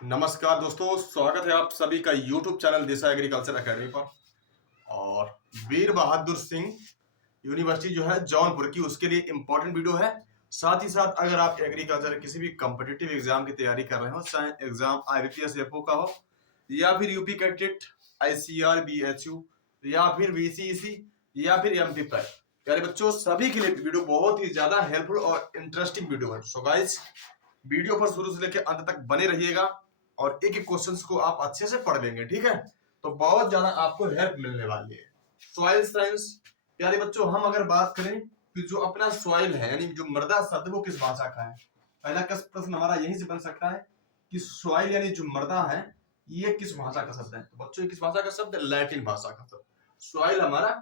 नमस्कार दोस्तों, स्वागत है आप सभी का YouTube चैनल दिशा एग्रीकल्चर एकेडमी पर। और वीर बहादुर सिंह यूनिवर्सिटी जो है जौनपुर की, उसके लिए इंपॉर्टेंट वीडियो है। साथ ही साथ अगर आप एग्रीकल्चर किसी भी कॉम्पिटिटिव एग्जाम की तैयारी कर रहे हो, चाहे एग्जाम IBPS एफओ का हो या फिर यूपी कैडेट, ICR BHU या फिर VCEC या फिर MP पैट, प्यारे बच्चों सभी के लिए वीडियो बहुत ही ज्यादा हेल्पफुल और इंटरेस्टिंग वीडियो है। सो गाइस, वीडियो पर शुरू से लेकर अंत तक बने रहिएगा और एक एक क्वेश्चंस को आप अच्छे से पढ़ लेंगे, ठीक है? तो बहुत ज्यादा आपको हेल्प मिलने वाली है। सॉइल साइंस, प्यारे बच्चों हम अगर बात करें कि जो अपना सॉइल है यानी जो मृदा शब्द वो किस भाषा का है, पहला प्रश्न हमारा यहीं से बन सकता है कि सॉइल यानी जो मृदा है ये किस भाषा का शब्द है। तो बच्चों किस भाषा का शब्द है? लैटिन भाषा का शब्द। सॉइल हमारा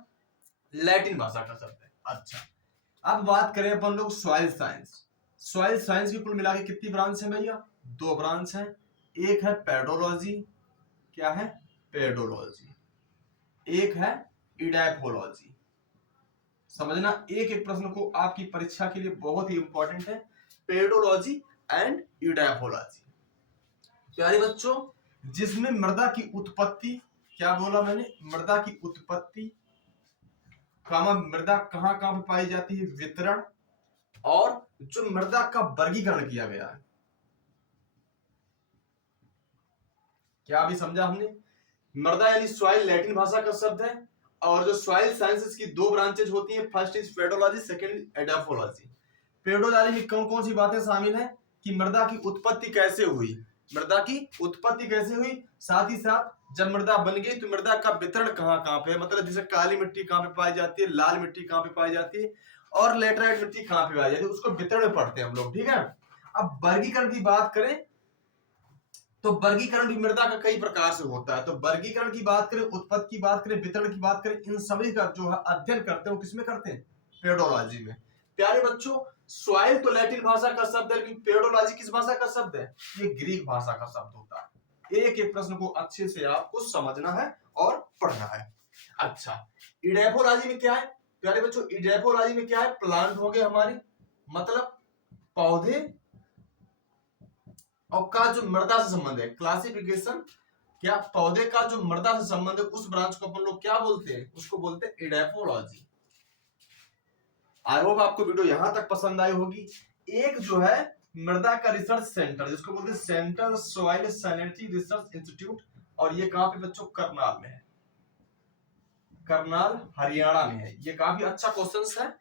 लैटिन भाषा का शब्द है। अच्छा, अब बात करें अपन लोग सॉइल साइंस। सॉइल साइंस की कुल मिला के कितनी ब्रांच है भैया? 2 ब्रांच है। एक है पेडोलॉजी, क्या है? पेडोलॉजी। एक है इडैफोलॉजी। समझना, एक एक प्रश्न को आपकी परीक्षा के लिए बहुत ही इंपॉर्टेंट है, पेडोलॉजी एंड इडैफोलॉजी। प्यारे बच्चों, जिसमें मृदा की उत्पत्ति, क्या बोला मैंने? मृदा की उत्पत्ति, मृदा कहां कहां पाई जाती है, वितरण, और जो मृदा का वर्गीकरण किया गया है। क्या अभी समझा हमने? मृदा यानी सॉइल लैटिन भाषा का शब्द है, और जो सॉइल साइंसेस की 2 ब्रांचेज होती हैं, first is pedology, second edaphology. Pedology में कौन कौन सी बातें शामिल है कि मृदा की उत्पत्ति कैसे हुई, मृदा की उत्पत्ति कैसे हुई, साथ ही साथ जब मृदा बन गई तो मृदा का वितरण कहां कहां पे है, मतलब जैसे काली मिट्टी कहां पे पाई जाती है, लाल मिट्टी कहां पे पाई जाती है, और लेटराइट मिट्टी कहां पे पाई जाती है, उसको वितरण में पढ़ते हैं हम लोग, ठीक है? अब वर्गीकरण की बात करें तो वर्गीकरण भी मृदा का कई प्रकार से होता है। तो वर्गीकरण की बात करें, उत्पत्ति की बात करें, वितरण की बात करें, इन सभी का जो है अध्ययन करते हैं वो किसमें करते हैं? पेडोलॉजी में। प्यारे बच्चों, सॉइल तो लैटिन भाषा का शब्द है, लेकिन पेडोलॉजी किस भाषा का शब्द है? ये ग्रीक भाषा का शब्द होता है। एक एक प्रश्न को अच्छे से आपको समझना है और पढ़ना है। अच्छा, इडेफोलॉजी में क्या है? प्यारे बच्चों, इडेफोलॉजी में क्या है? प्लांट हो गए हमारे, मतलब पौधे, और का जो मृदा से संबंध है, क्लासिफिकेशन, क्या पौधे का जो मृदा से संबंध है उस ब्रांच को अपन लोग क्या बोलते हैं? उसको बोलते हैं इडेफोलॉजी। आई होप आपको वीडियो यहां तक पसंद आई होगी। एक जो है मृदा का रिसर्च सेंटर, जिसको बोलते हैं central soil salinity research institute, और ये कहां पे बच्चों? करनाल में है, करनाल हरियाणा में है। ये काफी अच्छा क्वेश्चन है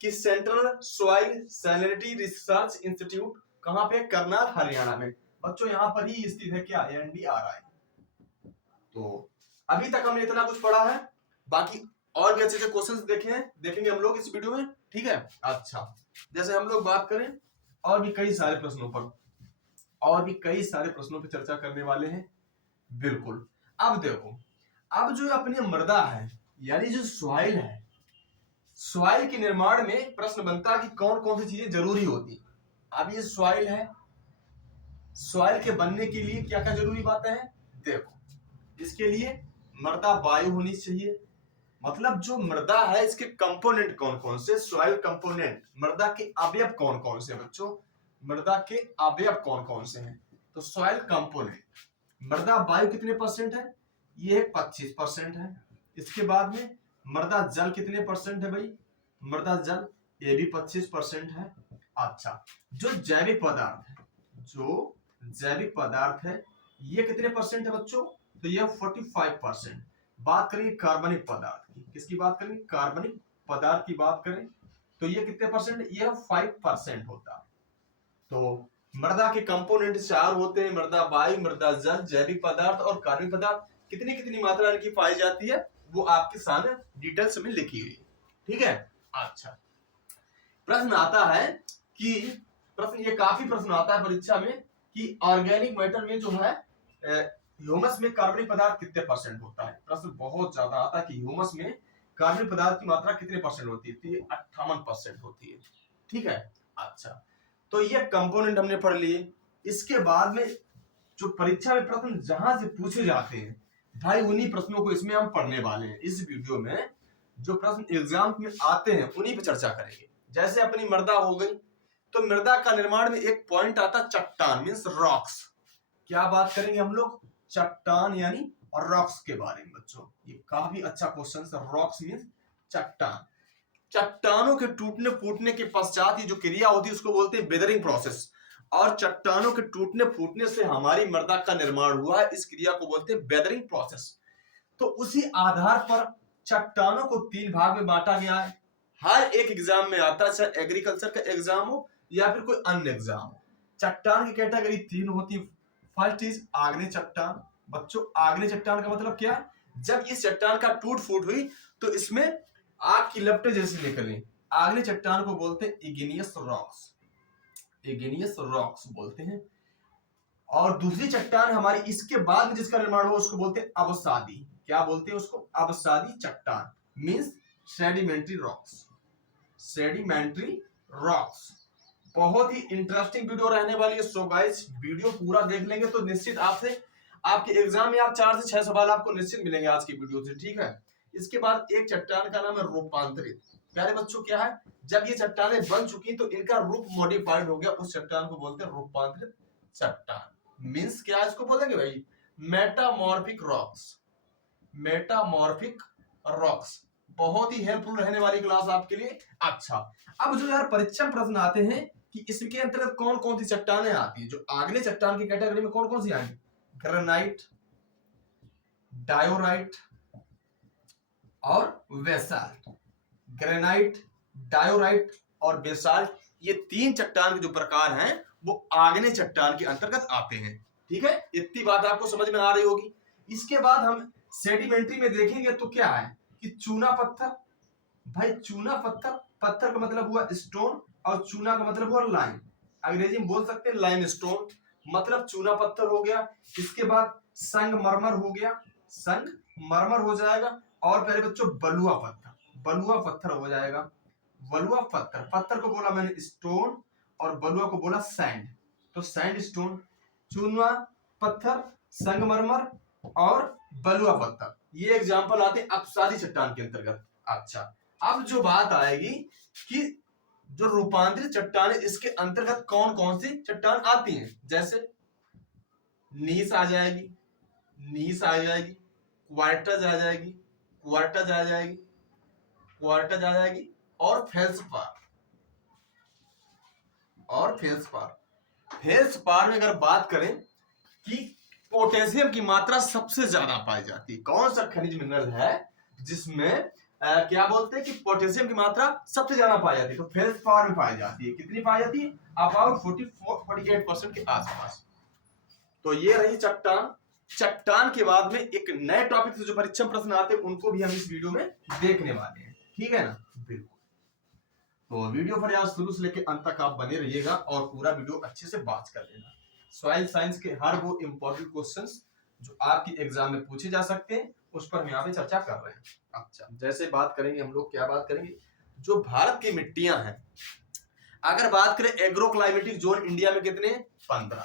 कि central soil salinity research institute कहां पे? करनाल हरियाणा में। बच्चों यहाँ पर ही स्थित है क्या? NDRI। तो अभी तक हमने इतना कुछ पढ़ा है, बाकी और भी अच्छे अच्छे क्वेश्चंस देखेंगे हम लोग इस वीडियो में, ठीक है? अच्छा, जैसे हम लोग बात करें और भी कई सारे प्रश्नों पर, और भी कई सारे प्रश्नों पर चर्चा करने वाले हैं, बिल्कुल। अब देखो, अब जो अपनी मृदा है यानी जो सॉइल है, सॉइल के निर्माण में प्रश्न बनता है कि कौन कौन सी चीजें जरूरी होती। अब ये सॉइल है, सॉइल के बनने के लिए क्या क्या जरूरी बातें हैं? देखो, इसके लिए मृदा वायु होनी चाहिए, मतलब जो मृदा है इसके कंपोनेंट कौन कौन से? सॉइल कंपोनेंट, मृदा के अवयव कौन कौन से बच्चों? मृदा के अवयव कौन कौन से हैं? तो सॉइल कंपोनेंट। मृदा वायु कितने परसेंट है? ये 25% है। इसके बाद में मृदा जल कितने परसेंट है भाई? मृदा जल ये भी 25% है। अच्छा, जो जैविक पदार्थ है, जो जैविक पदार्थ है ये कितने परसेंट है बच्चों? तो ये 45%। बात करेंगे कार्बनिक पदार्थ की, किसकी बात करेंगे? कार्बनिक पदार्थ की बात करें तो ये कितने परसेंट? ये 5% होता है। तो मृदा के कंपोनेंट 4 होते हैं, मृदा वायु, मृदा जल, जैविक पदार्थ और कार्बनिक पदार्थ। कितनी कितनी मात्रा इनकी पाई जाती है वो आपके सामने डिटेल्स में लिखी हुई है, ठीक है? अच्छा, प्रश्न आता है कि ये काफी प्रश्न आता है परीक्षा में कि ऑर्गेनिक मैटर में जो है ह्यूमस में कार्बनिक पदार्थ कितने परसेंट होता है। प्रश्न बहुत ज्यादा आता है कि ह्यूमस में कार्बनिक पदार्थ की मात्रा कितने परसेंट होती है? तो ये 58% होती है, ठीक है? अच्छा, तो ये कंपोनेंट हमने पढ़ लिए। इसके बाद में जो परीक्षा में प्रश्न जहां से पूछे जाते हैं भाई, उन्हीं प्रश्नों को इसमें हम पढ़ने वाले हैं। इस वीडियो में जो प्रश्न एग्जाम में आते हैं उन्हीं पर चर्चा करेंगे। जैसे अपनी मृदा हो गई, तो मृदा का निर्माण में एक पॉइंट आता है चट्टान, मींस रॉक्स। क्या बात करेंगे हम लोग? चट्टान यानी रॉक्स के बारे में बच्चों। ये काफी अच्छा क्वेश्चन है। रॉक्स मींस चट्टान। चट्टानों के टूटने फूटने के पश्चात ये जो क्रिया होती है उसको बोलते हैं वेदरिंग प्रोसेस। और चट्टानों के टूटने फूटने से हमारी मृदा का निर्माण हुआ है, इस क्रिया को बोलते हैं वेदरिंग प्रोसेस। तो उसी आधार पर चट्टानों को 3 भाग में बांटा गया है। हर एक एग्जाम में आता है, चाहे एग्रीकल्चर का एग्जाम हो या फिर कोई अन्य एग्जाम हो। चट्टान की कैटेगरी 3 होती है। फर्स्ट इज आग्नेय चट्टान। बच्चों आग्नेय चट्टान का मतलब क्या है? जब इस चट्टान का टूट फूट हुई तो इसमें आग की लपटें जैसी निकली। आग्नेय चट्टान को बोलते हैं इग्नियस रॉक्स। इग्नियस रॉक्स बोलते हैं। और दूसरी चट्टान हमारी इसके बाद में जिसका निर्माण हुआ उसको बोलते हैं अवसादी। क्या बोलते हैं उसको? अवसादी चट्टान means sedimentary rocks. Sedimentary rocks. बहुत ही इंटरेस्टिंग वीडियो रहने वाली है। सो गाइस वीडियो पूरा देख लेंगे तो निश्चित आपसे आपके एग्जाम में आप 4 से 6 सवाल आपको निश्चित मिलेंगे आज की वीडियो से, ठीक है। इसके बाद एक चट्टान का नाम है रूपांतरित। प्यारे बच्चों क्या है? जब ये चट्टानें बन चुकी तो इनका रूप मॉडिफाइड हो गया, उस चट्टान को बोलते हैं रूपांतरित चट्टान। मींस क्या इसको बोलेंगे भाई? Metamorphic rocks. Metamorphic rocks. बहुत ही हेल्पफुल रहने वाली क्लास आपके लिए। अच्छा, अब जो यार परीक्षा प्रश्न आते हैं कि इसके अंतर्गत कौन कौन सी चट्टानें आती हैं, जो आग्नेय चट्टान की कैटेगरी में कौन कौन सी आएंगी? ग्रेनाइट, डायोराइट और बेसाल्ट। ग्रेनाइट, डायोराइट और बेसाल्ट, ये 3 चट्टान के जो प्रकार हैं वो आग्नेय चट्टान के अंतर्गत आते हैं, ठीक है। इतनी बात आपको समझ में आ रही होगी। इसके बाद हम सेडिमेंट्री में देखेंगे तो क्या है कि चूना पत्थर। भाई चूना पत्थर, पत्थर का मतलब हुआ स्टोन और चूना का मतलब हुआ लाइम। अंग्रेजी में बोल सकते हैं लाइम स्टोन, मतलब चूना पत्थर हो गया। इसके बाद संगमरमर हो गया, संगमरमर हो जाएगा। और पहले बच्चों बलुआ पत्थर, बलुआ पत्थर हो जाएगा। बलुआ पत्थर, पत्थर को बोला मैंने स्टोन और बलुआ को बोला सैंड, तो सैंड स्टोन। चूना पत्थर, संगमरमर और बलुआ पत्थर, ये एग्जांपल आते हैं अपसारी चट्टान के अंतर्गत। अच्छा, अब जो बात आएगी कि जो रूपांतरित चट्टान है इसके अंतर्गत कौन कौन सी चट्टान आती हैं, जैसे नीस आ जाएगी, नीस आ जाएगी, क्वार्टज आ जाएगी, क्वार्टज आ जाएगी, क्वार्टज आ जाएगी और फेल्सपार, और फेल्सपार। फेल्सपार में अगर बात करें कि पोटेशियम की मात्रा सबसे ज्यादा पाई जाती है, कौन सा खनिज मिनरल है जिसमें क्या बोलते हैं कि पोटेशियम की मात्रा सबसे ज्यादा पाई जाती है? तो फेल्सपार में पाई जाती है। कितनी पाई जाती है? अबाउट 44-48% के आसपास। तो ये रही चट्टान। चट्टान के बाद में एक नए टॉपिक से जो परीक्षा प्रश्न आते हैं उनको भी हम इस वीडियो में देखने वाले हैं, ठीक है ना। बिल्कुल, तो वीडियो पर यार शुरू से लेकर अंत तक आप बने रहिएगा और पूरा वीडियो अच्छे से बात कर लेना। सॉइल साइंस के हर वो इंपॉर्टेंट क्वेश्चंस जो आपकी एग्जाम में पूछे जा सकते हैं उस पर हम यहाँ पे चर्चा कर रहे हैं। अच्छा, जैसे बात करेंगे हम लोग, क्या बात करेंगे? जो भारत की मिट्टियां हैं, अगर बात करें एग्रो क्लाइमेटिक जोन इंडिया में कितने हैं? 15।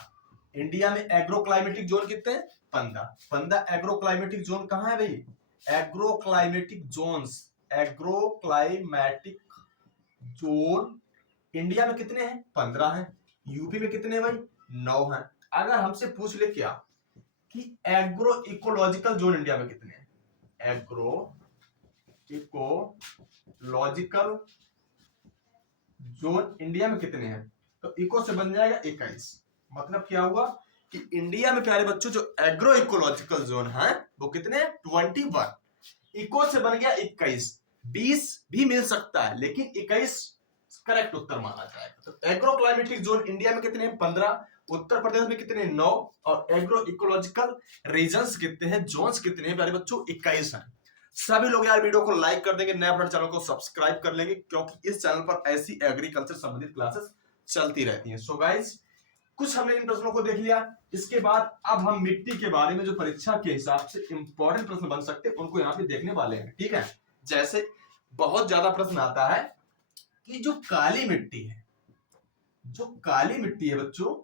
इंडिया में एग्रो क्लाइमेटिक जोन कितने हैं? 15। 15 एग्रो क्लाइमेटिक जोन कहाँ है भाई? Agro climatic zones, agro climatic zone India में कितने हैं? 15 हैं। यूपी में कितने हैं भाई? 9 हैं। अगर हमसे पूछ ले क्या कि एग्रो इकोलॉजिकल जोन इंडिया में कितने हैं? एग्रो इकोलॉजिकल जोन इंडिया में कितने हैं? तो इको से बन जाएगा 21। मतलब क्या हुआ कि इंडिया में प्यारे बच्चों जो एग्रो इकोलॉजिकल जोन है वो कितने हैं? 21। इको से बन गया 21। 20 भी मिल सकता है लेकिन 21 करेक्ट उत्तर माना जाएगा। तो एग्रो क्लाइमेटिक जोन इंडिया में कितने हैं? 15। उत्तर प्रदेश में कितने? 9। और एग्रो इकोलॉजिकल रीजन्स कितने हैं, जोन्स कितने हैं प्यारे बच्चों? 21 हैं। सभी लोग यार वीडियो को लाइक कर देंगे, नए अपने चैनल को सब्सक्राइब कर लेंगे क्योंकि इस चैनल पर ऐसी एग्रीकल्चर संबंधित क्लासेस चलती रहती हैं। सो गाइस, कुछ हमने इन प्रश्नों को देख लिया। इसके बाद अब हम मिट्टी के बारे में जो परीक्षा के हिसाब से इंपॉर्टेंट प्रश्न बन सकते हैं उनको यहाँ पे देखने वाले हैं, ठीक है। जैसे बहुत ज्यादा प्रश्न आता है कि जो काली मिट्टी है, जो काली मिट्टी है बच्चों,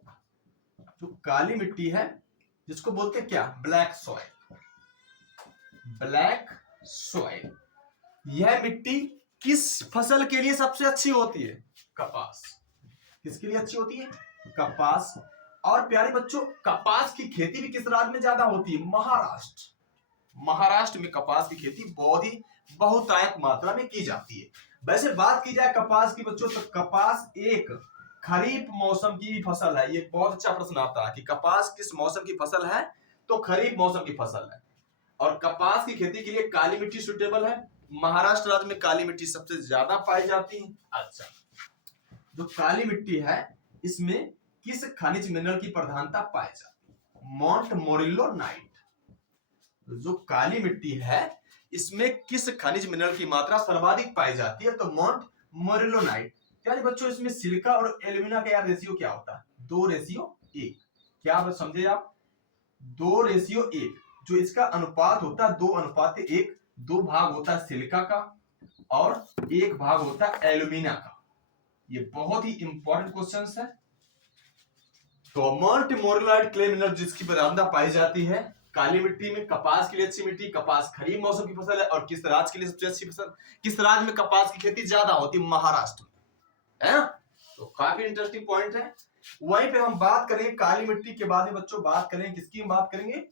जो काली मिट्टी है जिसको बोलते हैं क्या? Black soil. ब्लैक सॉइल, यह मिट्टी किस फसल के लिए सबसे अच्छी होती है? कपास। किसके लिए अच्छी होती है? कपास। और प्यारे बच्चों, कपास की खेती भी किस राज्य में ज्यादा होती है? महाराष्ट्र। महाराष्ट्र में कपास की खेती बहुत ही बहुतायत मात्रा में की जाती है। वैसे बात की जाए कपास की बच्चों, तो कपास एक खरीफ मौसम की फसल है। ये बहुत अच्छा प्रश्न आता है कि कपास किस मौसम की फसल है, तो खरीफ मौसम की फसल है। और कपास की खेती के लिए काली मिट्टी सुटेबल है। महाराष्ट्र राज्य में काली मिट्टी सबसे ज्यादा पाई जाती है। अच्छा, जो काली मिट्टी है इसमें किस खनिज मिनरल की प्रधानता पाई जाती है? मॉन्ट मोरिल्लोनाइट। जो काली मिट्टी है इसमें किस खनिज मिनरल की मात्रा सर्वाधिक पाई जाती है? तो मॉन्ट मोरिल्लोनाइट। यानी बच्चों इसमें सिलिका और एल्यूमिना का यार रेशियो क्या होता है? 2:1। क्या आप समझे आप? 2:1। जो इसका अनुपात होता है 2:1। 2 भाग होता है सिलिका का और 1 भाग होता है एल्यूमिना का। ये बहुत ही इंपॉर्टेंट क्वेश्चन है। तो मॉन्ट मोरिल्लोनाइट क्ले मिनरल जिसकी प्रधानता पाई जाती है काली मिट्टी में। कपास के लिए अच्छी मिट्टी, कपास खरीफ मौसम की फसल है। और किस राज्य के लिए सबसे अच्छी फसल, किस राज्य में कपास की खेती ज्यादा होती? महाराष्ट्र में, है ना? तो काफी इंटरेस्टिंग पॉइंट है। वहीं पे हम बात करेंगे काली मिट्टी के बाद में बच्चों, बात करेंगे किसकी हम बात करेंगे?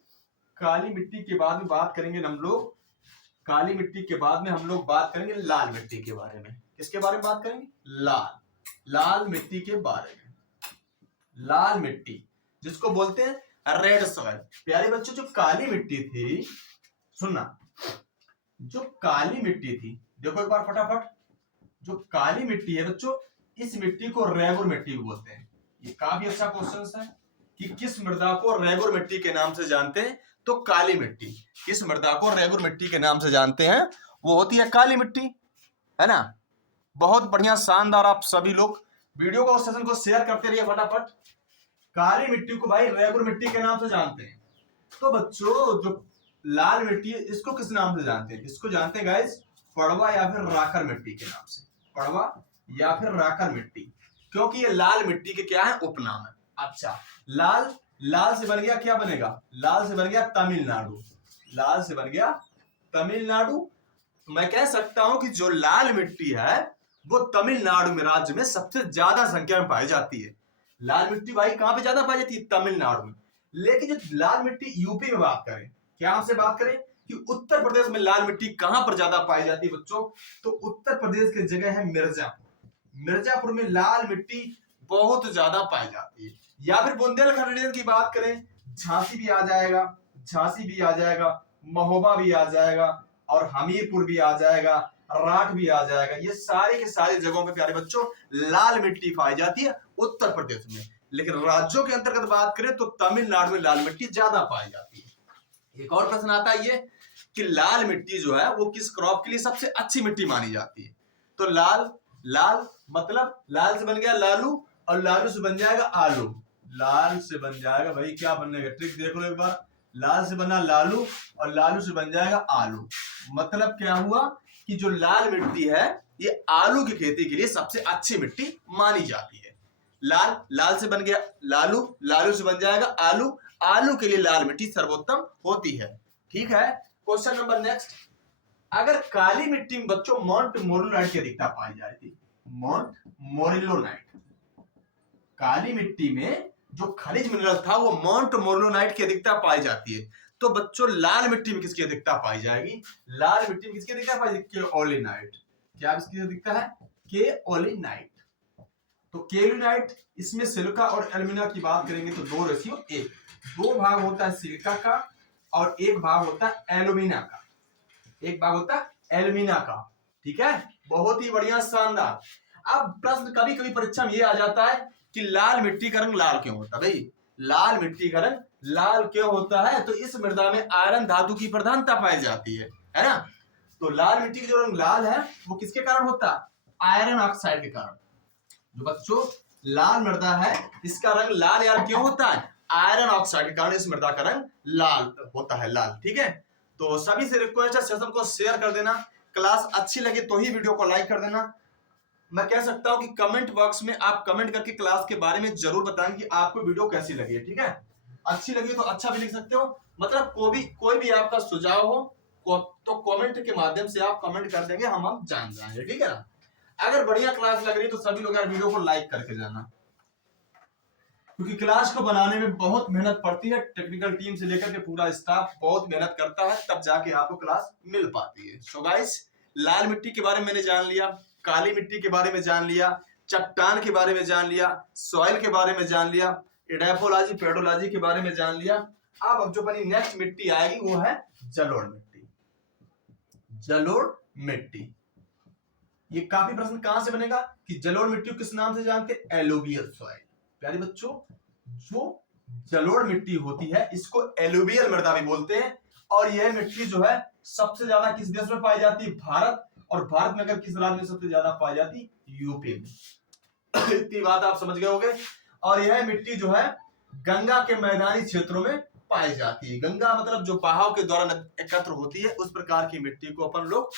काली मिट्टी के बाद में बात करेंगे हम लोग, काली मिट्टी के बाद में हम लोग बात करेंगे लाल मिट्टी के बारे में। किसके बारे में बात करेंगे? लाल मिट्टी के बारे में। लाल मिट्टी जिसको बोलते हैं रेड सॉइल। प्यारे बच्चों, जो काली मिट्टी थी, सुनना, जो काली मिट्टी थी, देखो एक बार फटाफट, जो काली मिट्टी है बच्चों, इस मिट्टी को रेगुर मिट्टी बोलते हैं। ये काफी अच्छा क्वेश्चन है कि किस मृदा को रेगुर मिट्टी के नाम से जानते हैं? तो काली मिट्टी। किस मृदा को रेगुर मिट्टी के नाम से जानते हैं? वो होती है काली मिट्टी, है ना? बहुत बढ़िया, शानदार। आप सभी लोग वीडियो को, सेशन को शेयर करते रहिए फटाफट। काली मिट्टी को भाई रेगुर मिट्टी के नाम से जानते हैं। तो बच्चों, जो लाल मिट्टी है इसको किस नाम से जानते हैं? इसको जानते हैं गाइस पड़वा या फिर राकर मिट्टी के नाम से। पड़वा या फिर राकर मिट्टी, क्योंकि ये लाल मिट्टी के क्या है? उपनाम है। अच्छा, लाल से बन गया, क्या बनेगा? लाल से बन गया तमिलनाडु। लाल से बन गया तमिलनाडु। तो मैं कह सकता हूं कि जो लाल मिट्टी है वो तमिलनाडु में, राज्य में सबसे ज्यादा संख्या में पाई जाती है। लाल मिट्टी भाई कहां पे ज्यादा पाई जाती है? तमिलनाडु में। लेकिन जो लाल मिट्टी यूपी में बात करें, क्या हमसे बात करें कि उत्तर प्रदेश में लाल मिट्टी कहां पर ज्यादा पाई जाती है बच्चों? तो उत्तर प्रदेश की जगह है मिर्जापुर। मिर्जापुर में लाल मिट्टी बहुत ज्यादा पाई जाती है। या फिर बुंदेलखंड रीजन की बात करें, झांसी भी आ जाएगा, झांसी भी आ जाएगा, महोबा भी आ जाएगा और हमीरपुर भी आ जाएगा, राठ भी आ जाएगा। ये सारे के सारे जगहों पे प्यारे बच्चों लाल मिट्टी पाई जाती है उत्तर प्रदेश में। लेकिन राज्यों के अंतर्गत बात करें तो तमिलनाडु में लाल मिट्टी ज्यादा पाई जाती है। एक और प्रश्न आता है ये कि लाल मिट्टी जो है वो किस क्रॉप के लिए सबसे अच्छी मिट्टी मानी जाती है? तो लाल मतलब लाल से बन गया लालू और लालू से बन जाएगा आलू। लाल से बन जाएगा भाई, क्या बनेगा? ट्रिक देख लो एक बार। लाल से बना लालू और लालू से बन जाएगा आलू। मतलब क्या हुआ कि जो लाल मिट्टी है ये आलू की खेती के लिए सबसे अच्छी मिट्टी मानी जाती है। लाल से बन गया लालू, लालू से बन जाएगा आलू, आलू के लिए लाल मिट्टी सर्वोत्तम होती है। ठीक है, क्वेश्चन नंबर नेक्स्ट। अगर काली मिट्टी में बच्चों मॉन्ट मोरिल्लोनाइट की अधिकता पाई जाती, मॉन्ट मोरिल्लोनाइट, काली मिट्टी में जो खनिज मिनरल था वो मॉन्ट मोरिल्लोनाइट की अधिकता पाई जाती है, तो बच्चों लाल मिट्टी में किसकी अधिकता पाई जाएगी? लाल मिट्टी में किसकी अधिकता पाई जाएगी? केओलिनाइट। क्या इसकी अधिकता है? केओलिनाइट। तो केओलिनाइट, इसमें सिलिका और एल्यूमिना की बात करेंगे तो 2:1। 2 भाग होता है सिलिका का और 1 भाग होता है एल्यूमिना का। 1 भाग होता है एल्यूमिना का। ठीक है, बहुत ही बढ़िया, शानदार। अब प्रश्न कभी कभी परीक्षा में ये आ जाता है कि लाल मिट्टी का रंग लाल क्यों होता है? भाई लाल मिट्टी का रंग लाल क्यों होता है? तो इस मृदा में आयरन धातु की प्रधानता पाई जाती है ना? तो लाल मिट्टी का जो रंग लाल है वो किसके कारण होता है? आयरन ऑक्साइड के कारण। जो बच्चों लाल मृदा है इसका रंग लाल यार क्यों होता है? आयरन ऑक्साइड के कारण इस मृदा का रंग लाल होता है, लाल। ठीक है, तो सभी से रिक्वेस्ट है सेशन को शेयर कर देना। क्लास अच्छी लगे तो ही वीडियो को लाइक कर देना। मैं कह सकता हूं कि कमेंट बॉक्स में आप कमेंट करके क्लास के बारे में जरूर बताएं कि आपको वीडियो कैसी लगी है। ठीक है, अच्छी लगी तो अच्छा भी लिख सकते हो, मतलब कोई भी आपका सुझाव हो तो कमेंट के माध्यम से आप कमेंट कर देंगे, हम जान जाएंगे। ठीक है ना? अगर बढ़िया क्लास लग रही है तो सभी लोग यार वीडियो को लाइक करके जाना। क्योंकि क्लास को बनाने में बहुत मेहनत पड़ती है, टेक्निकल टीम से लेकर के पूरा स्टाफ बहुत मेहनत करता है, तब जाके आपको क्लास मिल पाती है। सो गाइस, लाल मिट्टी के बारे में मैंने जान लिया, काली मिट्टी के बारे में जान लिया, चट्टान के बारे में जान लिया, सॉइल के बारे में जान लिया, एडाफोलॉजी पेडोलॉजी के बारे में जान लिया। अब जो अपनी नेक्स्ट मिट्टी आएगी वो है जलोढ़ मिट्टी। जलोढ़ मिट्टी, ये काफी प्रश्न कहां से बनेगा कि जलोढ़ मिट्टी को किस नाम से जानते हैं? Alluvial soil. प्यारे बच्चों, जो जलोढ़ मिट्टी होती है इसको एलुवियल मृदा भी बोलते हैं, और यह मिट्टी जो है सबसे ज्यादा किस देश में पाई जाती है? भारत। और भारत में अगर किस राज्य में सबसे ज्यादा पाई जाती? यूपी में। इतनी बात आप समझ गए होंगे। और यह मिट्टी जो है गंगा के मैदानी क्षेत्रों में पाई जाती है। गंगा मतलब जो बहाव के दौरान एकत्र होती है, उस प्रकार की मिट्टी को अपन लोग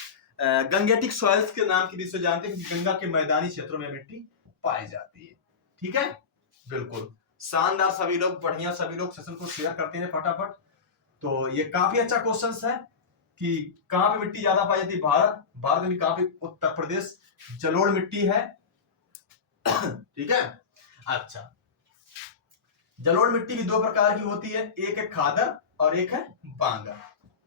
गंगेटिक सॉइल्स के नाम की से जानते हैं, कि गंगा के मैदानी क्षेत्रों में मिट्टी पाई जाती है। ठीक है, बिल्कुल शानदार। सभी लोग बढ़िया, सभी लोग सेशन को शेयर करते हैं फटाफट। तो ये काफी अच्छा क्वेश्चन है कि कहां पे मिट्टी ज्यादा पाई जाती है? भारत में भी काफी, उत्तर प्रदेश जलोढ़ मिट्टी है। ठीक है, अच्छा। जलोढ़ मिट्टी भी दो प्रकार की होती है, एक है खादर और एक है बांगर।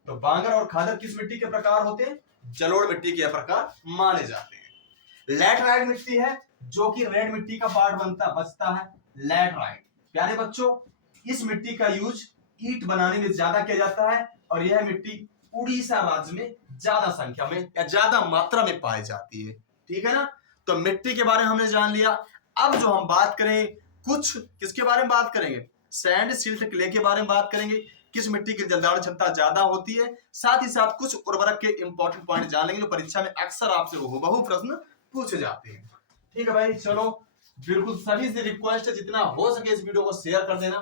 तो बांगर और खादर किस मिट्टी के प्रकार होते हैं? जलोढ़ मिट्टी के प्रकार माने जाते हैं। लैटराइट मिट्टी है जो कि रेड मिट्टी का पार्ट बचता है, लैटराइट। प्यारे बच्चों, इस मिट्टी का यूज ईंट बनाने में ज्यादा किया जाता है, और यह मिट्टी उड़ीसा राज्य में ज्यादा संख्या में या ज्यादा मात्रा में पाई जाती है। ठीक है ना, तो मिट्टी के बारे में हमने जान लिया। अब जो हम बात करें, कुछ किसके बारे में बात करेंगे? सैंड, सिल्ट, क्ले के बारे में बात करेंगे, किस मिट्टी की जलदार क्षमता ज्यादा होती है। साथ ही साथ कुछ उर्वरक के इंपॉर्टेंट पॉइंट जान लेंगे जो परीक्षा में अक्सर आपसे बहु प्रश्न पूछे जाते हैं। ठीक है भाई, चलो बिल्कुल सभी से रिक्वेस्ट है जितना हो सके इस वीडियो को शेयर कर देना,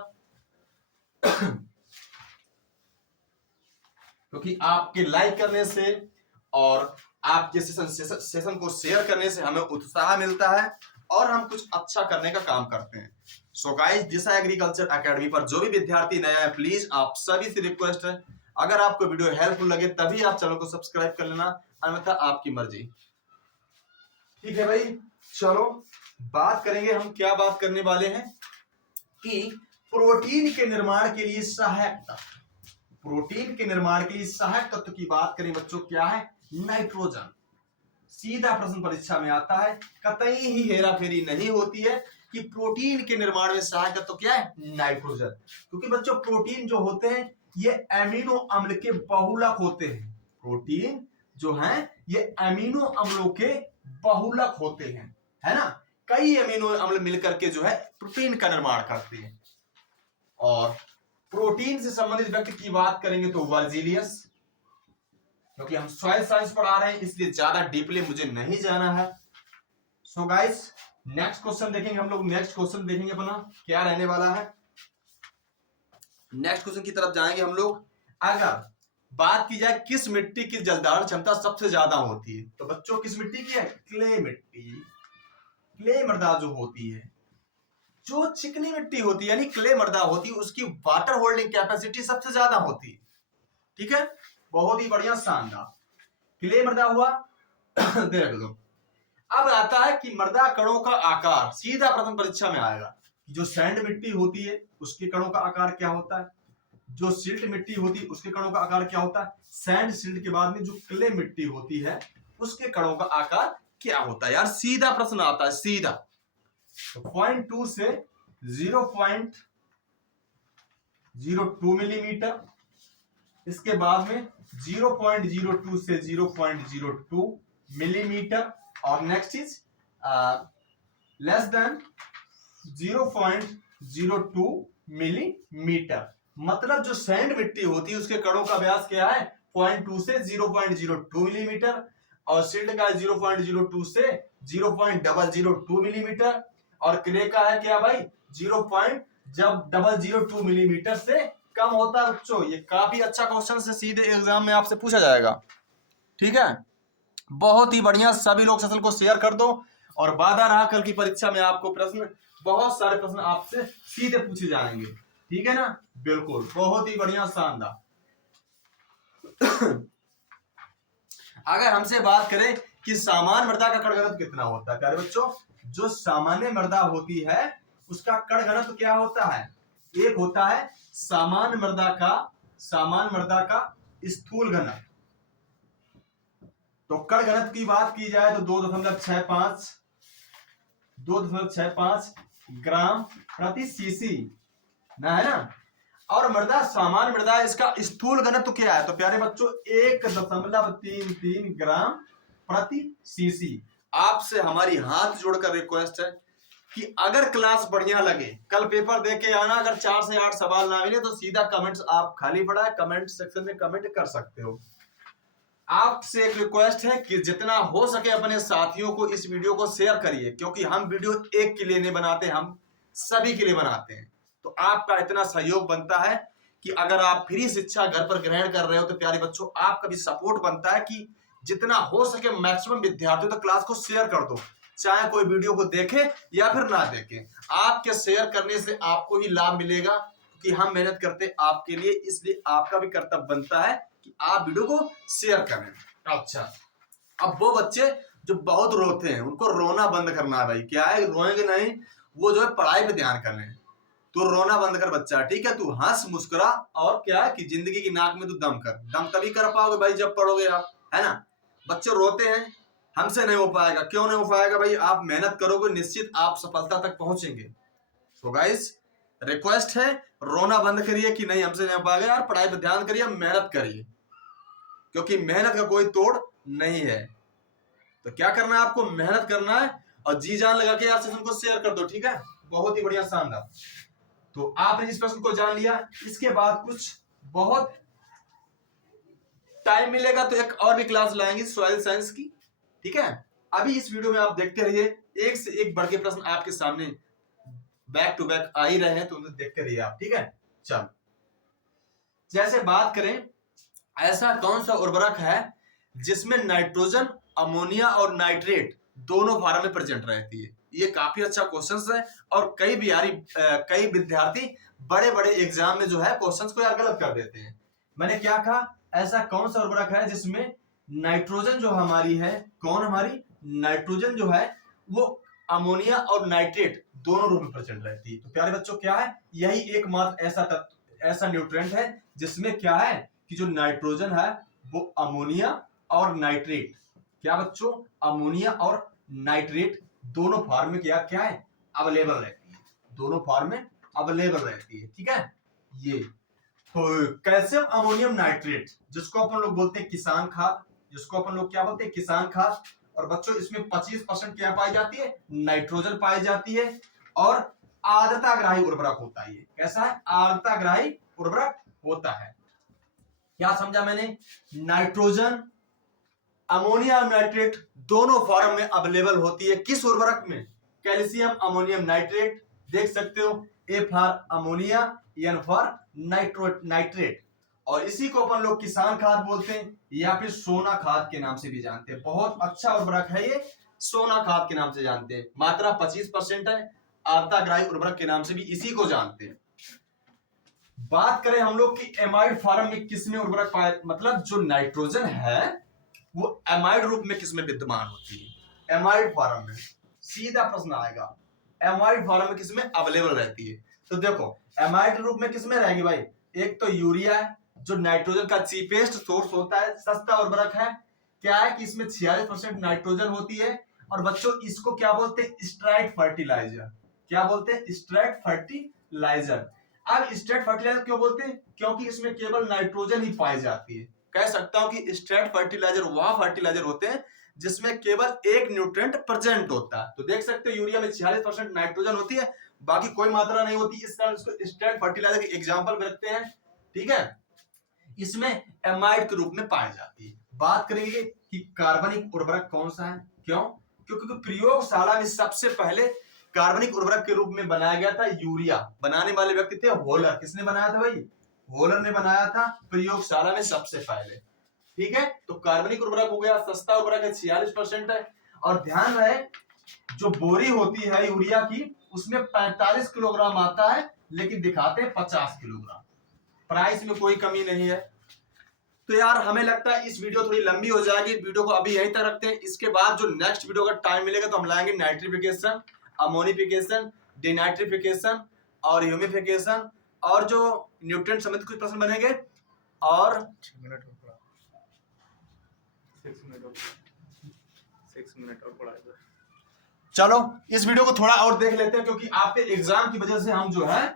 क्योंकि आपके लाइक करने से और आपके सेशन को शेयर करने से हमें उत्साह मिलता है और हम कुछ अच्छा करने का काम करते हैं। सो गाइस, दिशा एग्रीकल्चर एकेडमी पर जो भी विद्यार्थी नया है, प्लीज आप सभी से रिक्वेस्ट है, अगर आपको वीडियो हेल्पफुल लगे तभी आप चैनल को सब्सक्राइब कर लेना, अन्यथा आपकी मर्जी। ठीक है भाई, चलो बात करेंगे। हम क्या बात करने वाले हैं कि प्रोटीन के निर्माण के लिए सहायक तत्व, प्रोटीन के निर्माण के लिए सहायक तत्व की बात करें बच्चों, क्या है? नाइट्रोजन। सीधा प्रश्न परीक्षा में आता है, कतई ही हेरा फेरी नहीं होती है कि प्रोटीन के निर्माण में सहायक तत्व क्या है? नाइट्रोजन। क्योंकि बच्चों प्रोटीन जो होते हैं ये अमीनो अम्ल के बहुलक होते हैं। प्रोटीन जो है ये अमीनो अम्लों के बहुलक होते हैं, है ना। कई अमीनो अम्ल मिलकर के जो है प्रोटीन का निर्माण करते हैं। और प्रोटीन से संबंधित व्यक्ति की बात करेंगे तो वर्जिलियस, क्योंकि हम सॉइल साइंस पढ़ा रहे हैं इसलिए ज्यादा डीपली मुझे नहीं जाना है। सो गाइस, नेक्स्ट क्वेश्चन देखेंगे हम लोग। नेक्स्ट क्वेश्चन देखेंगे अपना क्या रहने वाला है। नेक्स्ट क्वेश्चन की तरफ जाएंगे हम लोग। अगर बात की जाए किस मिट्टी की जलदार क्षमता सबसे ज्यादा होती है, तो बच्चों किस मिट्टी की है? क्ले मिट्टी। क्ले मृदा जो होती है, जो चिकनी मिट्टी होती है यानी क्ले मृदा होती है, उसकी वाटर होल्डिंग कैपेसिटी सबसे ज्यादा होती है। ठीक है, बहुत ही बढ़िया, शानदार। क्ले मृदा हुआ। देख लो, अब आता है कि मृदा कणों का आकार। सीधा प्रश्न परीक्षा में आएगा, जो सैंड मिट्टी होती है उसके कणों का आकार क्या होता है, जो सिल्ट मिट्टी होती है उसके कणों का आकार क्या होता है, सैंड सिल्ट के बाद में जो क्ले मिट्टी होती है उसके कणों का आकार क्या होता है। यार सीधा प्रश्न आता है, सीधा। तो 0.2 से 0.02 मिलीमीटर, इसके बाद में 0.02 से 0.02 मिलीमीटर, और next is less than 0.02 millimetre. मतलब जो सैंड मिट्टी होती है उसके कणों का व्यास क्या है? 0.2 से 0.02 मिलीमीटर, और सिल्ट का 0.02 से 0.002 मिलीमीटर, और क्ले का है क्या भाई? 0.002 मिलीमीटर से कम होता है। बच्चों ये काफी अच्छा क्वेश्चन है, सीधे एग्जाम में आपसे पूछा जाएगा। ठीक है, बहुत ही बढ़िया। सभी लोग सेशन को शेयर कर दो, और वादा रहा कल की परीक्षा में आपको प्रश्न, बहुत सारे प्रश्न आपसे सीधे पूछे जाएंगे। ठीक है ना, बिल्कुल, बहुत ही बढ़िया, शानदार। अगर हमसे बात करें कि सामान्य मृदा का कण घनत्व कितना होता है, प्यारे बच्चों, जो सामान्य मृदा होती है उसका कण घनत्व क्या होता है? एक होता है सामान्य मृदा का स्थूल घनत्व। तो कण घनत्व की बात की जाए तो 2.65 ग्राम प्रति सीसी ना, है ना। और मृदा सामान्य मृदा, इसका स्थूल घनत्व क्या है? तो प्यारे बच्चों 1.33 ग्राम प्रति सीसी। आपसे हमारी हाथ जोड़कर रिक्वेस्ट है कि अगर क्लास बढ़िया लगे, कल पेपर दे के आना, अगर 4 से 8 सवाल ना मिले तो सीधा कमेंट्स आप खाली पड़ा है, कमेंट सेक्शन में कमेंट कर सकते हो। आपसे एक रिक्वेस्ट है कि जितना हो सके अपने साथियों को इस वीडियो को शेयर करिए, क्योंकि हम वीडियो एक के लिए नहीं बनाते, हम सभी के लिए बनाते हैं। तो आपका इतना सहयोग बनता है कि अगर आप फ्री शिक्षा घर पर ग्रहण कर रहे हो तो प्यारे बच्चों आपका भी सपोर्ट बनता है कि जितना हो सके मैक्सिमम विद्यार्थियों तक क्लास को शेयर कर दो, चाहे कोई वीडियो को देखे या फिर ना देखे। आपके शेयर करने से आपको ही लाभ मिलेगा, क्योंकि हम मेहनत करते आपके लिए, इसलिए आपका भी कर्तव्य बनता है कि आप वीडियो को शेयर करें। अच्छा, अब वो बच्चे जो बहुत रोते हैं उनको रोना बंद करना है भाई। क्या है, रोएंगे नहीं, वो जो है पढ़ाई पे ध्यान कर लें। तो रोना बंद कर बच्चा, ठीक है, तू हंस मुस्कुरा, और क्या है कि जिंदगी की नाक में तू दम कर। दम तभी कर पाओगे भाई जब पढ़ोगे आप, है ना। बच्चे रोते हैं, हमसे नहीं हो पाएगा। क्यों नहीं हो पाएगा भाई? आप मेहनत करोगे, निश्चित आप सफलता तक पहुंचेंगे। तो गाइस रिक्वेस्ट है, रोना बंद करिए कि नहीं हमसे नहीं हो पाएगा यार, पढ़ाई पे ध्यान करिए, मेहनत करिए, क्योंकि मेहनत का कोई तोड़ नहीं है। तो क्या करना है आपको? मेहनत करना है और जी जान लगा के यार सेशन को शेयर कर दो, ठीक है। बहुत ही बढ़िया, शानदार। तो आपने इस प्रश्न को जान लिया। इसके बाद कुछ बहुत टाइम मिलेगा तो एक और भी क्लास लाएंगे सॉइल साइंस की, ठीक है। अभी इस वीडियो में आप देखते रहिए, एक से एक बढ़ के प्रश्न आपके सामने बैक टू बैक आ ही रहे हैं, तो उन्हें देखते रहिए आप, ठीक है। चलो, जैसे बात करें, ऐसा कौन सा उर्वरक है जिसमें नाइट्रोजन, अमोनिया और नाइट्रेट दोनों फॉर्म में प्रेजेंट रहती है? ये काफी अच्छा क्वेश्चन है, और कई विद्यार्थी बड़े बड़े एग्जाम में जो है क्वेश्चंस को यार गलत कर देते हैं। मैंने क्या कहा? ऐसा कौन सा उर्वरक है जिसमें नाइट्रोजन जो हमारी है, कौन हमारी नाइट्रोजन जो है वो अमोनिया और नाइट्रेट दोनों रूप में प्रेजेंट रहती है? तो प्यारे बच्चों क्या है, यही एकमात्र ऐसा तत्व, ऐसा न्यूट्रिएंट है जिसमें क्या है कि जो नाइट्रोजन है वो अमोनिया और नाइट्रेट, क्या बच्चों, अमोनिया और नाइट्रेट दोनों फॉर्म में क्या क्या है, अवेलेबल रहती है, दोनों फॉर्म में अवेलेबल रहती है, ठीक है। ये तो कैल्शियम अमोनियम नाइट्रेट, जिसको अपन लोग बोलते हैं किसान खाद, जिसको अपन लोग क्या बोलते हैं, किसान खाद। और बच्चों इसमें 25% क्या पाई जाती है, नाइट्रोजन पाई जाती है, और आर्द्रताग्राही उर्वरक होता है। ये कैसा है, आर्द्रताग्राही उर्वरक होता है। क्या समझा मैंने? नाइट्रोजन, अमोनिया नाइट्रेट दोनों फॉर्म में अवेलेबल होती है। किस उर्वरक में? Calcium ammonium nitrate. देख सकते हो, A for ammonia, N for nitrate. और इसी को अपन लोग किसान खाद बोलते हैं, या फिर सोना खाद के नाम से भी जानते हैं। बहुत अच्छा उर्वरक है ये, सोना खाद के नाम से जानते हैं। मात्रा 25% है। आर्द्रताग्राही उर्वरक के नाम से भी इसी को जानते हैं। बात करें हम लोग कि एमाइड फॉर्म में किसमें उर्वरक पाए, मतलब जो नाइट्रोजन है वो एमाइड रूप में किसमें विद्यमान होती है? एमाइड फॉर्म में। सीधा प्रश्न आएगा, एमाइड फॉर्म में किसमें अवेलेबल रहती है? तो देखो, एमाइड रूप में किसमें रहेगी भाई? एक तो यूरिया है, जो नाइट्रोजन का चीपेस्ट सोर्स होता है, सस्ता उर्वरक है। क्या है कि इसमें 46% नाइट्रोजन होती है। और बच्चों इसको क्या बोलते हैं, स्ट्रेट फर्टिलाइजर। क्या बोलते हैं? Straight fertiliser. अब स्ट्रेट फर्टिलाइजर क्यों बोलते हैं? क्योंकि इसमें केवल नाइट्रोजन ही पाई जाती है। कह सकता हूं कि स्ट्रेट फर्टिलाइजर वह फर्टिलाइजर होते हैं जिसमें केवल एक न्यूट्रिएंट प्रेजेंट होता है। तो देख सकते हो यूरिया में 46% नाइट्रोजन होती है, बाकी कोई मात्रा नहीं होती, इस कारण इसको स्ट्रेट फर्टिलाइजर के एग्जांपल में रखते हैं, ठीक है। इसमें एमाइड के रूप में पाई जाती है। बात करेंगे कि कार्बनिक उर्वरक कौन सा है, क्यों? क्योंकि प्रयोगशाला में सबसे पहले कार्बनिक उर्वरक के रूप में बनाया गया था यूरिया। बनाने वाले व्यक्ति थे होलर। किसने बनाया था भाई? होलर ने बनाया था प्रयोगशाला में सबसे पहले, ठीक है। तो कार्बनिक उर्वरक हो गया, सस्ता उर्वरक है, 46% है। और ध्यान रहे, जो बोरी होती है यूरिया की उसमें 45 किलोग्राम आता है, लेकिन दिखाते हैं 50 किलोग्राम। प्राइस में कोई कमी नहीं है। तो यार हमें लगता है इस वीडियो थोड़ी लंबी हो जाएगी, वीडियो को अभी यहीं तक रखते हैं। इसके बाद जो नेक्स्ट वीडियो का टाइम मिलेगा तो हम लाएंगे नाइट्रिफिकेशन, अमोनिफिकेशन डिनाइट्रिफिकेशन और ह्यूमिफिकेशन और जो न्यूट्रिएंट समेत कुछ प्रश्न बनेंगे और 6 मिनट और पढ़ा दो। चलो इस वीडियो को थोड़ा और देख लेते हैं, क्योंकि आपके एग्जाम की वजह से हम जो है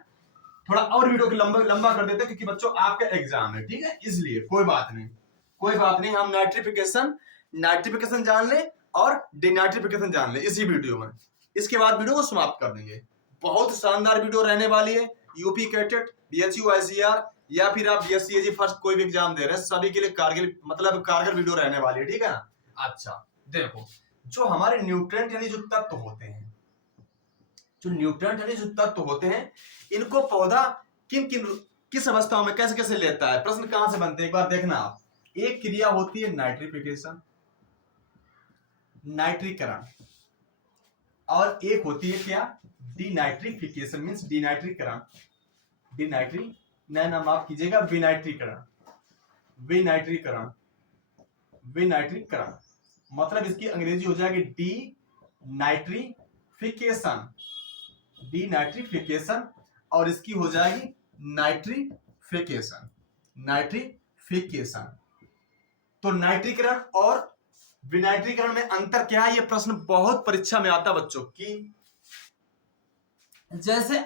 थोड़ा और वीडियो को लंबा कर देते हैं, क्योंकि बच्चों आपका एग्जाम है, ठीक है, इसलिए कोई बात नहीं, हम नाइट्रिफिकेशन जान ले और डिनाइट्रिफिकेशन जान ले इसी वीडियो में। इसके बाद वीडियो को समाप्त कर देंगे। बहुत शानदार वीडियो रहने वाली है। यूपी कैडेट, बीएचयू आईसीआर या फिर आप बीएससी फर्स्ट कोई भी एग्जाम दे रहे हैं, सभी के लिए कारगर वीडियो रहने वाली है, ठीक है ना। अच्छा देखो, जो हमारे न्यूट्रिएंट यानी जो तत्व होते हैं, इनको पौधा किस अवस्थाओं में कैसे कैसे लेता है, प्रश्न कहां से बनते हैं एक बार देखना आप। एक क्रिया होती है नाइट्रिफिकेशन, नाइट्रीकरण, और एक होती है क्या, डिनाइट्रिफिकेशन मींस डिनाइट्रीकरण, माफ कीजिएगा, विनाइट्रीकरण मतलब इसकी अंग्रेजी हो जाएगी डिनाइट्रिफिकेशन और इसकी हो जाएगी नाइट्रिफिकेशन। तो नाइट्रीकरण और विनाइट्रीकरण में अंतर क्या है, ये प्रश्न बहुत परीक्षा में आता बच्चों की। जैसे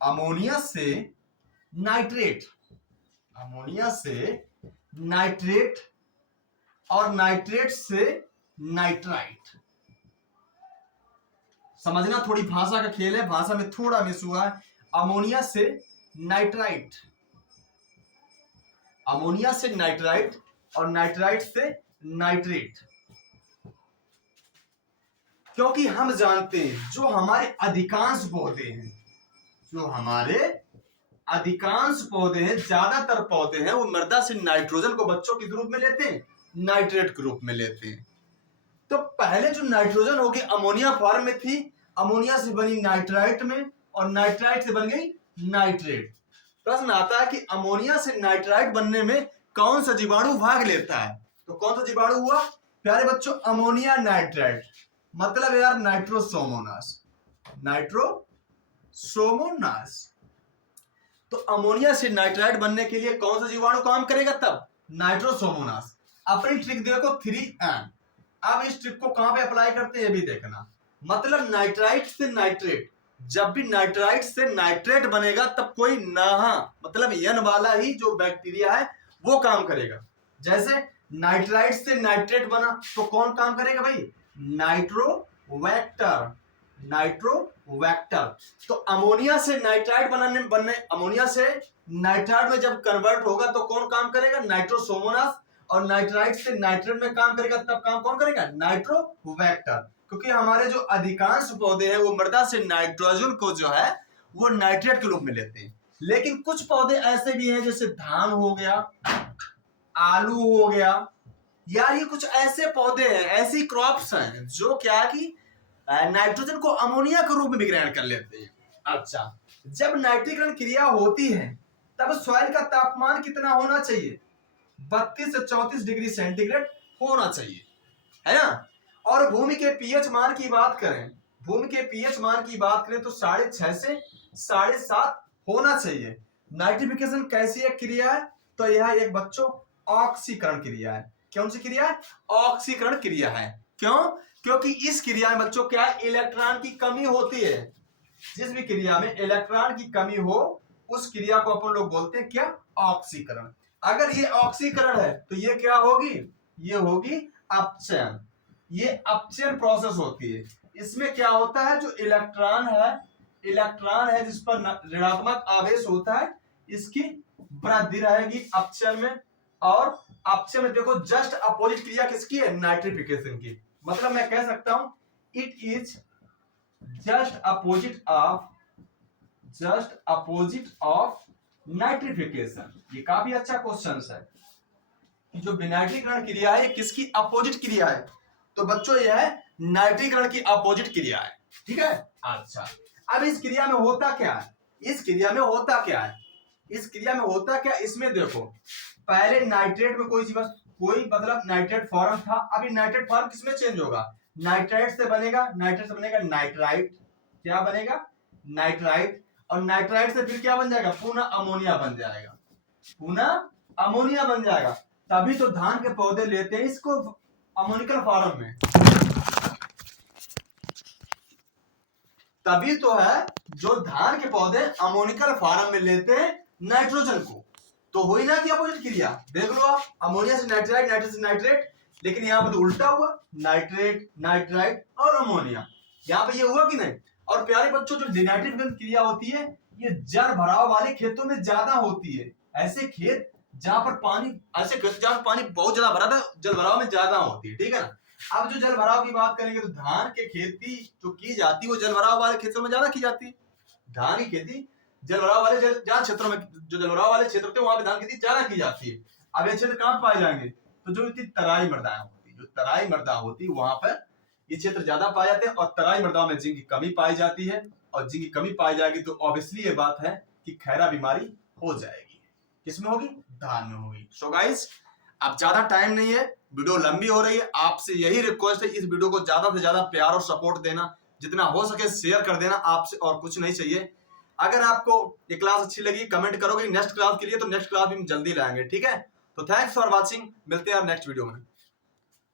अमोनिया से नाइट्रेट और नाइट्रेट से नाइट्राइट। समझना, थोड़ी भाषा का खेल है, भाषा में थोड़ा मिस हुआ है। अमोनिया से नाइट्राइट और नाइट्राइट से नाइट्रेट। क्योंकि हम जानते हैं जो हमारे अधिकांश पौधे हैं, ज्यादातर पौधे हैं, वो मृदा से नाइट्रोजन को बच्चों के रूप में लेते हैं, नाइट्रेट के रूप में लेते हैं। तो पहले जो नाइट्रोजन होगी अमोनिया फॉर्म में थी, अमोनिया से बनी नाइट्राइट में और नाइट्राइट से बन गई नाइट्रेट। प्रश्न आता है कि अमोनिया से नाइट्राइट बनने में कौन सा जीवाणु भाग लेता है, तो कौन सा जीवाणु हुआ प्यारे बच्चों, अमोनिया नाइट्राइट, मतलब यार नाइट्रोसोमोनास। तो अमोनिया से नाइट्राइट बनने के लिए कौन सा जीवाणु काम करेगा, तब नाइट्रोसोमोनास। अपनी ट्रिक देखो 3N। अब इस ट्रिक को कहां पे अप्लाई करते हैं ये भी देखना। मतलब नाइट्राइट से नाइट्रेट, जब भी नाइट्राइट से नाइट्रेट बनेगा तब कोई मतलब N वाला ही जो बैक्टीरिया है वो काम करेगा। जैसे नाइट्राइट से नाइट्रेट बना तो कौन काम करेगा भाई, नाइट्रोवैक्टर। तो अमोनिया से नाइट्राइट अमोनिया से नाइट्राइट में जब कन्वर्ट होगा तो कौन काम करेगा, नाइट्रोसोमोनास। और नाइट्राइट से नाइट्रेट में काम करेगा तब काम कौन करेगा, नाइट्रोवैक्टर। क्योंकि हमारे जो अधिकांश पौधे हैं वो मृदा से नाइट्रोजन को जो है वो नाइट्रेट के रूप में लेते हैं। लेकिन कुछ पौधे ऐसे भी हैं जैसे धान हो गया, आलू हो गया, यार ये कुछ ऐसे पौधे हैं, ऐसी क्रॉप्स हैं जो क्या कि नाइट्रोजन को अमोनिया के रूप में भी ग्रहण कर लेते हैं। अच्छा, जब नाइट्रीकरण क्रिया होती है तब सॉइल का तापमान कितना होना चाहिए, 32 से 34 डिग्री सेंटीग्रेड होना चाहिए, है ना। और भूमि के पीएच मान की बात करें, तो 6.5 से 7.5 होना चाहिए। नाइट्रिफिकेशन कैसी एक क्रिया है, तो यह एक बच्चों ऑक्सीकरण क्रिया है। कौन सी क्रिया है, ऑक्सीकरण क्रिया है। क्यों, क्योंकि इस क्रिया में बच्चों क्या है, इलेक्ट्रॉन की कमी होती है। जिस भी क्रिया में इलेक्ट्रॉन की कमी हो उस क्रिया को अपन लोग बोलते हैं क्या, ऑक्सीकरण। अगर ये ऑक्सीकरण है तो ये क्या होगी, ये होगी अपचयन। ये अपचयन प्रोसेस होती है। इसमें क्या होता है, जो इलेक्ट्रॉन है जिस पर ऋणात्मक आवेश होता है, इसकी वृद्धि रहेगी अपचयन में। और अपचयन में देखो जस्ट अपोजिट क्रिया किसकी है, नाइट्रिफिकेशन की। मतलब मैं कह सकता हूं it is just opposite of nitrification. ये काफी अच्छा क्वेश्चन है कि जो विनाइट्रीकरण क्रिया है किसकी अपोजिट क्रिया है, तो बच्चों यह है नाइट्रीकरण की अपोजिट क्रिया है, ठीक है। अच्छा, अब इस क्रिया में होता क्या है, इसमें देखो पहले नाइट्रेट में कोई मतलब नाइट्रेट फॉर्म था, अभी नाइट्रेट फॉर्म किसमें चेंज होगा, नाइट्राइट से बनेगा नाइट्राइट, क्या बनेगा? नाइट्राइट। और नाइट्राइट से फिर क्या बन जाएगा? पुनः अमोनिया बन जाएगा, पुनः अमोनिया बन जाएगा। तभी तो धान के पौधे लेते हैं इसको अमोनिकल फॉर्म में, तभी तो है जो धान के पौधे अमोनिकल फॉर्म में लेते हैं नाइट्रोजन को। तो हुई ना कि अपोजिट क्रिया, देख लो आप, अमोनिया से नाइट्राइट, नाइट्रोजन से नाइट्रेट, लेकिन यहाँ पर तो उल्टा हुआ, नाइट्रेट, नाइट्राइट और अमोनिया। यहाँ पे ये हुआ कि नहीं? और प्यारे बच्चों, जो डिनाइट्रेशन क्रिया होती है ये जल भराव वाले खेतों में ज्यादा होती है। ऐसे खेत जहां पर पानी, ऐसे खेत जहां पानी बहुत ज्यादा भरा था, जल भराव में ज्यादा होती है, ठीक है ना। अब जो जल भराव की बात करेंगे तो धान के खेती जो की जाती है वो जल भराव वाले क्षेत्रों में ज्यादा की जाती है। धान की खेती जल भराव वाले जहाँ क्षेत्रों में, जो जल भराव वाले क्षेत्र होते हैं वहां पे धान की खेती ज्यादा की जाती है। अब ये क्षेत्र कहाँ पाए जाएंगे? तो जो इतनी तराई मृदाएं होती है, जो तराई मृदा होती है वहां पर ये क्षेत्र ज्यादा पाए जाते हैं। और तराई मृदा में जिंक की कमी पाई जाती है, और जिंक की कमी पाई जाएगी तो ऑब्वियसली ये बात है कि खैरा बीमारी हो जाएगी। किसमें होगी? धान में होगी। सो गाइस, अब ज्यादा टाइम नहीं है, वीडियो लंबी हो रही है, आपसे यही रिक्वेस्ट है इस वीडियो को ज्यादा से ज्यादा प्यार और सपोर्ट देना, जितना हो सके शेयर कर देना, आपसे और कुछ नहीं चाहिए। अगर आपको ये क्लास अच्छी लगी कमेंट करोगे नेक्स्ट क्लास के लिए, तो नेक्स्ट क्लास भी हम जल्दी लाएंगे, ठीक है। तो थैंक्स फॉर वॉचिंग, मिलते हैं नेक्स्ट वीडियो में।